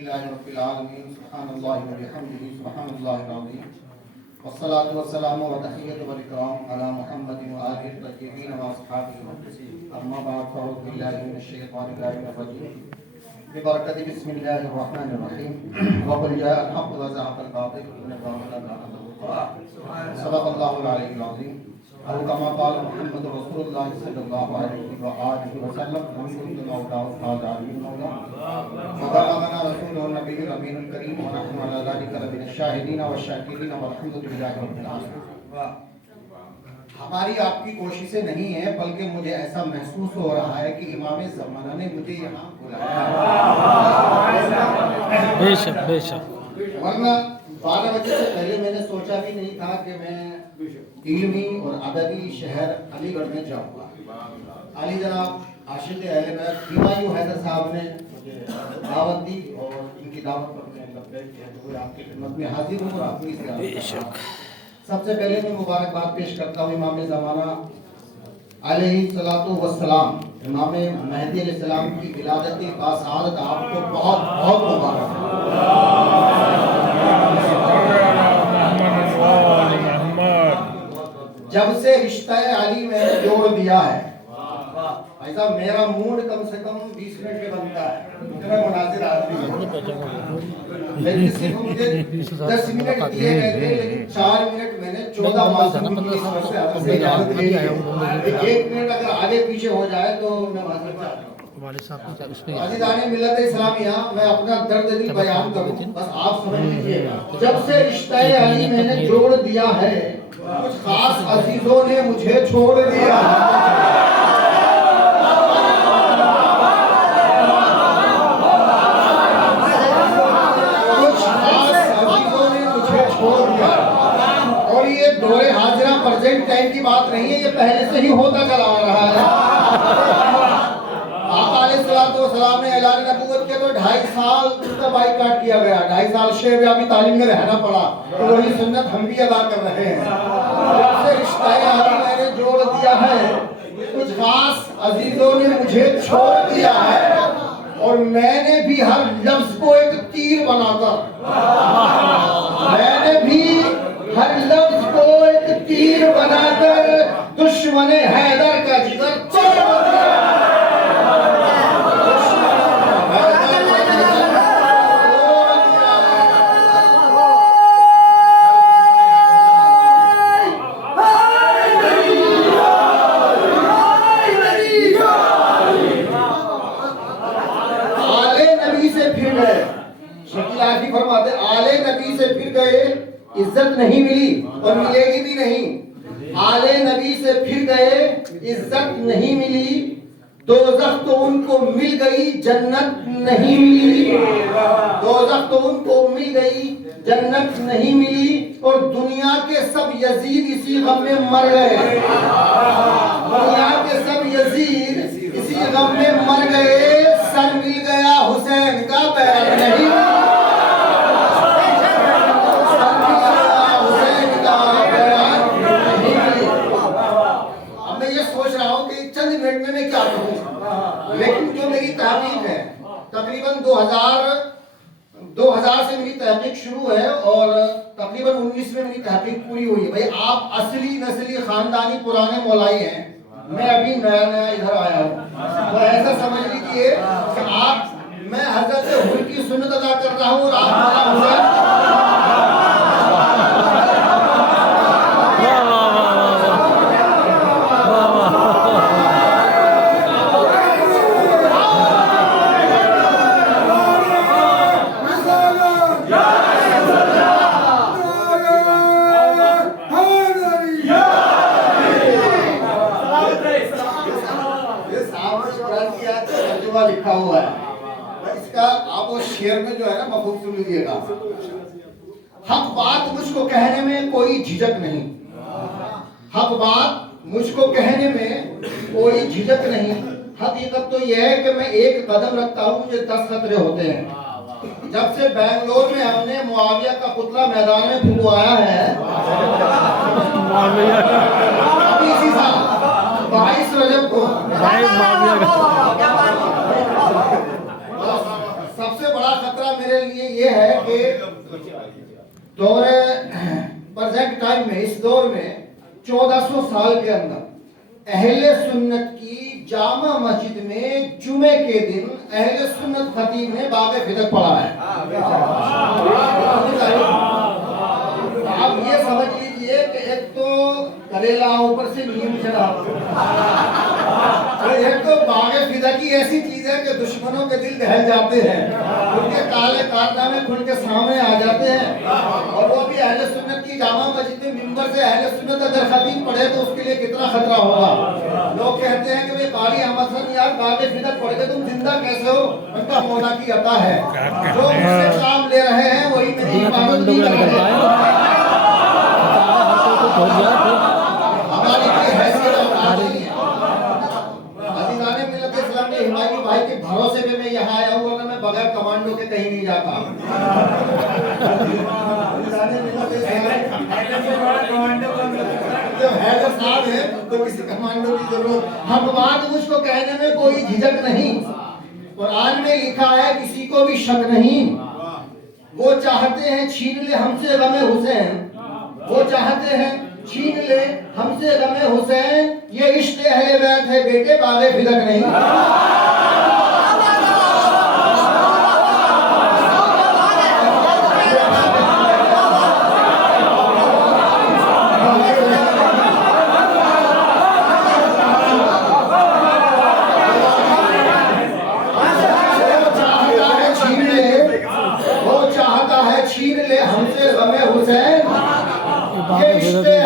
अल्हम्दुलिल्लाहि सुब्हानल्लाहि व बिहम्दिही सुब्हानल्लाहिल अज़ीम वस्सलातु वस्सलामु व तहिय्यतु वल इकराम अला मुहम्मदिन व आलिहि तय्यबीन व अस्हाबिही अम्मा बाद फ़अऊज़ु बिल्लाहि मिनश शैतानिर रजीम बिबरकति बिस्मिल्लाहिर रहमानिर रहीम व क़ुल जाअल हक़्क़ु व ज़हक़ल बातिल इन्नल बातिला काना ज़हूक़ा सदक़ल्लाहुल अलीयुल अज़ीम औ कमा क़ाल मुहम्मदुर रसूलुल्लाह सल्लल्लाहु अलैहि व आलिहि व सल्लम कुन्तु मौलाहु फ़ाज़ालिल मौला व बलगना रसूलुन नबियुल अमीनुल करीम व नहनु अला ज़ालिका लमिनश शाहिदीन व शाकिरीन वल्हम्दुलिल्लाहि रब्बिल आलमीन। हमारी आपकी कोशिशें नहीं है, बल्कि मुझे ऐसा महसूस हो रहा है कि इमाम ज़माना ने मुझे यहाँ बुलाया। बेशक बेशक, वरना 12 बजे से पहले मैंने सोचा भी नहीं था कि मैं इल्मी और अदबी शहर अलीगढ़ में जाऊँगा। अली जनाब आशिक़ अहले बैत हुमायूं हैदर साहब ने मुझे दावत दी और इनकी दावत पर मैं लब्बैक किया, तो आपकी खिदमत में हाजिर हूँ और आपकी बेशक। सबसे पहले मैं मुबारकबाद पेश करता हूँ इमाम ज़माना अलैहि सलातु वस्सलाम इमाम महदी अलैहिस्सलाम की विलादत बासआदत आपको बहुत बहुत मुबारक। जब से रिश्ता अली मैंने जोड़ दिया है भाई साहब, मेरा मूड कम से कम 20 मिनट में बनता है, इतना मुनासिर आदमी है। लेकिन सिर्फ मुझे 10 मिनट दिए गए थे, लेकिन 4 मिनट मैंने 14 माह से 1 मिनट अगर आगे पीछे हो जाए तो मैं माजूर चाहता हूँ। अज़ीज़ाने मिल्लत इस्लामिया, मैं अपना दर्द दिल बयान करूँ, बस आप समझ लीजिएगा। जब से रिश्ता अली मैंने जोड़ दिया है, कुछ खास अजीजों ने मुझे छोड़ दिया है। और ये दौरे हाजिरा प्रेजेंट टाइम की बात नहीं है, ये पहले से ही होता चला आ रहा है। आका अलैहिस्सलाम ने ऐलान नबूवत के तो 2.5 साल उसका बाइकाट किया गया, 2.5 साल शहबाबी तालीम में रहना पड़ा, तो वही सुन्नत हम भी अदा कर रहे हैं। उससे रिश्ता अली मैंने जोड़ दिया है, कुछ खास अजीजों ने मुझे छोड़ दिया है, और मैंने भी हर लफ्ज को एक तीर बनाकर दुश्मन हैदर का जिगर आले नबी से फिर गए। शकील आफी फरमाते आले नबी से फिर गए, इज्जत नहीं मिली और मिलेगी भी नहीं। आले नबी से फिर गए, इज्जत नहीं मिली, दोज़ख तो उनको मिल गई, जन्नत नहीं मिली। दोज़ख तो उनको मिल गई, जन्नत नहीं मिली, और दुनिया के सब यजीद इसी गम में मर गए। दुनिया के सब यजीद इसी गम में मर गए। सर मिल गया हुसैन का पैर नहीं। मैं क्या कहूँ, लेकिन जो मेरी तहकीक है, तकरीबन 2000 से मेरी तहकीक शुरू है और तकरीबन 19 में मेरी तहकीक पूरी हुई है। भाई आप असली नस्ली खानदानी पुराने मौलाई हैं, मैं अभी नया नया इधर आया हूँ, तो ऐसा समझ लीजिए कि मैं हजरत हुर की सुन्नत अदा कर रहा हूँ और आप लिखा हुआ है, इसका आप वो शेर में जो है ना मफहूम सुन लीजिएगा। हक बात मुझको कहने में कोई झिझक नहीं, हक बात मुझको कहने में कोई झिझक नहीं। हकीकत तो यह है कि मैं एक कदम रखता हूँ, मुझे 10 खतरे होते हैं। जब से बेंगलोर में हमने मुआविया का पुतला मैदान में फुकवाया है, अभी इसी साल 22 रजब को सबसे बड़ा खतरा मेरे लिए ये है कि दौर प्रेजेंट टाइम में, इस दौर में 1400 साल के अंदर अहले सुन्नत की जामा मस्जिद में जुमे के दिन अहले सुन्नत खतीब ने बाबे फिदक पढ़ा है। आप ये समझ लीजिए कि एक तो करेला ऊपर से नीम चढ़ा, एक तो बागे फिदा की ऐसी चीज है कि दुश्मनों के दिल दहल जाते हैं, उनके काले कारनामे खुल के सामने आ जाते हैं, और वो भी अहले सुन्नत की जामा मस्जिद में मिंबर से अहले सुन्नत अगर खतीब पढ़े तो उसके लिए कितना खतरा होगा। लोग कहते हैं कि भाई कारी अहमद खान यार बागे फिदा पढ़ के तुम जिंदा कैसे हो? उनका मौला की अता है, जो मुझसे काम ले रहे हैं वही मेरी इबादत नहीं कर रहे हैं। हमारी कोई हैसियत नहीं है। अजीज़ाने मिल्लत इस्लाम के हिमायती भाई के भरोसे पे मैं यहाँ आया हूँ, वरना मैं बगैर कमांडो के कहीं नहीं जाता। अजीज़ाने मिल्लत इस्लाम जब हैदर साहब है तो किसी कमांडो की जरूरत, हम बात मुझको कहने में कोई झिझक नहीं। कुरान में लिखा है किसी को भी शक नहीं। वो चाहते हैं छीन ले हमसे गमे हुसैन, वो चाहते हैं छीन ले हमसे गमे हुसैन, ये इश्क़ अहले बैत है बेटे बागे फिदक नहीं।